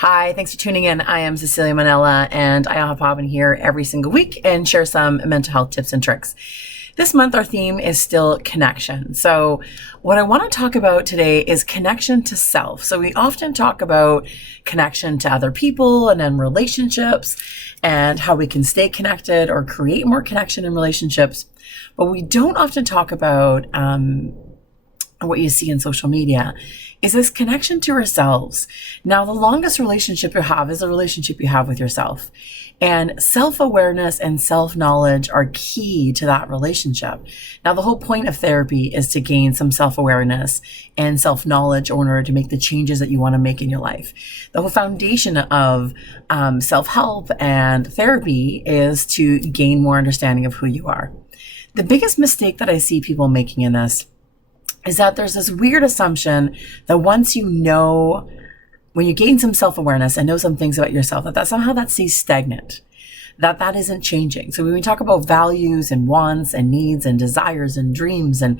Hi, thanks for tuning in. I am Cecilia Manella, and I pop in here every single week and share some mental health tips and tricks. This month, our theme is still connection. So what I want to talk about today is connection to self. So we often talk about connection to other people and then relationships and how we can stay connected or create more connection in relationships. But we don't often talk about what you see in social media is this connection to ourselves. Now, the longest relationship you have is a relationship you have with yourself. And self-awareness and self-knowledge are key to that relationship. Now, the whole point of therapy is to gain some self-awareness and self-knowledge in order to make the changes that you want to make in your life. The whole foundation of self-help and therapy is to gain more understanding of who you are. The biggest mistake that I see people making in this is that there's this weird assumption that once you know, when you gain some self-awareness and know some things about yourself, that somehow that stays stagnant, that isn't changing. So when we talk about values and wants and needs and desires and dreams and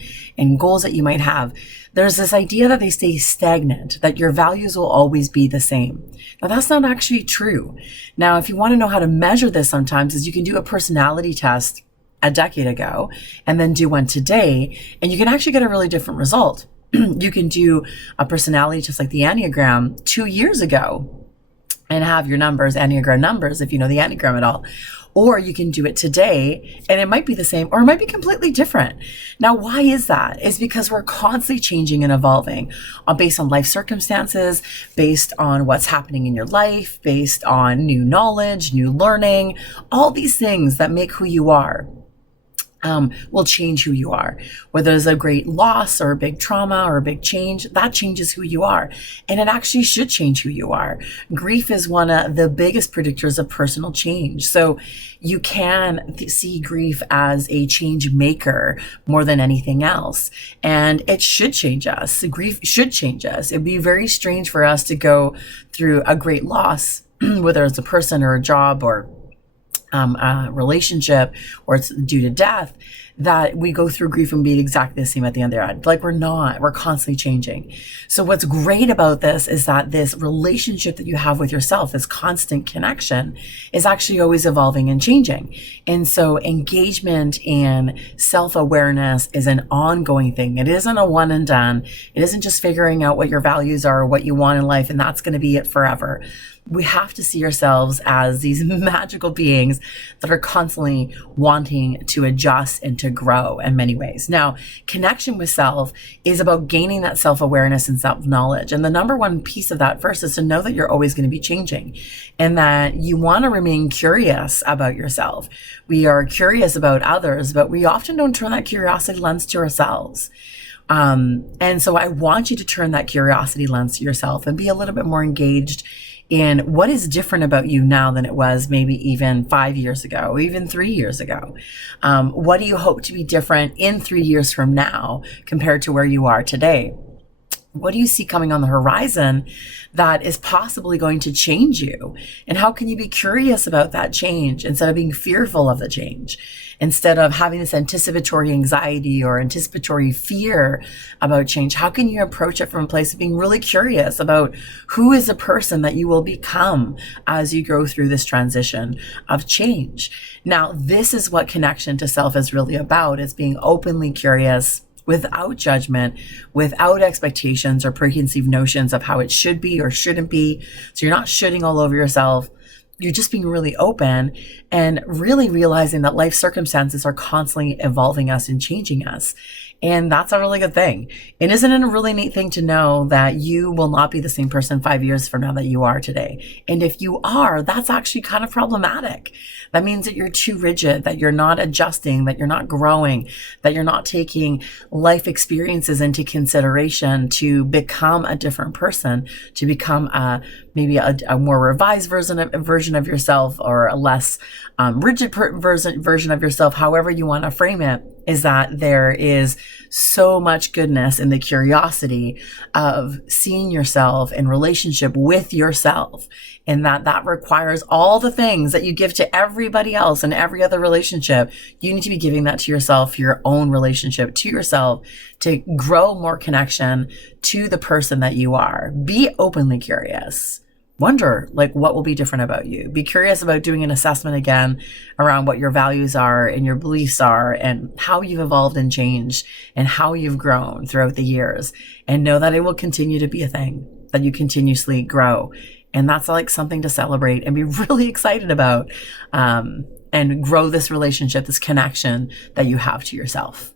goals that you might have, there's this idea that they stay stagnant, that your values will always be the same. Now, that's not actually true. Now, if you want to know how to measure this sometimes is you can do a personality test a decade ago and then do one today, and you can actually get a really different result. You can do a personality test like the Enneagram 2 years ago and have your numbers, Enneagram numbers, if you know the Enneagram at all. Or you can do it today and it might be the same or it might be completely different. Now, why is that? It's because we're constantly changing and evolving based on life circumstances, based on what's happening in your life, based on new knowledge, new learning, all these things that make who you are. Will change who you are. Whether there's a great loss or a big trauma or a big change, that changes who you are. And it actually should change who you are. Grief is one of the biggest predictors of personal change. So you can see grief as a change maker more than anything else. And it should change us. Grief should change us. It'd be very strange for us to go through a great loss, whether it's a person or a job or a relationship, or it's due to death, that we go through grief and be exactly the same at the end of the day. Like we're not, we're constantly changing. So what's great about this is that this relationship that you have with yourself, this constant connection, is actually always evolving and changing. And so engagement and self-awareness is an ongoing thing. It isn't a one and done. It isn't just figuring out what your values are or what you want in life, and that's going to be it forever. We have to see ourselves as these magical beings that are constantly wanting to adjust and to grow in many ways. Now, connection with self is about gaining that self-awareness and self-knowledge. And the number one piece of that first is to know that you're always going to be changing and that you want to remain curious about yourself. We are curious about others, but we often don't turn that curiosity lens to ourselves. And so I want you to turn that curiosity lens to yourself and be a little bit more engaged in what is different about you now than it was maybe even 5 years ago, or even 3 years ago. What do you hope to be different in 3 years from now compared to where you are today? What do you see coming on the horizon that is possibly going to change you? And how can you be curious about that change instead of being fearful of the change? Instead of having this anticipatory anxiety or anticipatory fear about change, how can you approach it from a place of being really curious about who is the person that you will become as you go through this transition of change? Now, this is what connection to self is really about. It's being openly curious, without judgment, without expectations or preconceived notions of how it should be or shouldn't be. So you're not shitting all over yourself. You're just being really open and really realizing that life circumstances are constantly evolving us and changing us. And that's a really good thing. And isn't it a really neat thing to know that you will not be the same person 5 years from now that you are today? And if you are, that's actually kind of problematic. That means that you're too rigid, that you're not adjusting, that you're not growing, that you're not taking life experiences into consideration to become a different person, to become maybe a more revised version of yourself, or a less rigid version of yourself, however you want to frame it. Is that there is so much goodness in the curiosity of seeing yourself in relationship with yourself, and that requires all the things that you give to everybody else in every other relationship. You need to be giving that to yourself, your own relationship to yourself, to grow more connection to the person that you are. Be openly curious. wonder like what will be different about you. Be curious about doing an assessment again around what your values are and your beliefs are and how you've evolved and changed and how you've grown throughout the years, and know that it will continue to be a thing, that you continuously grow. And that's like something to celebrate and be really excited about, and grow this relationship, this connection that you have to yourself.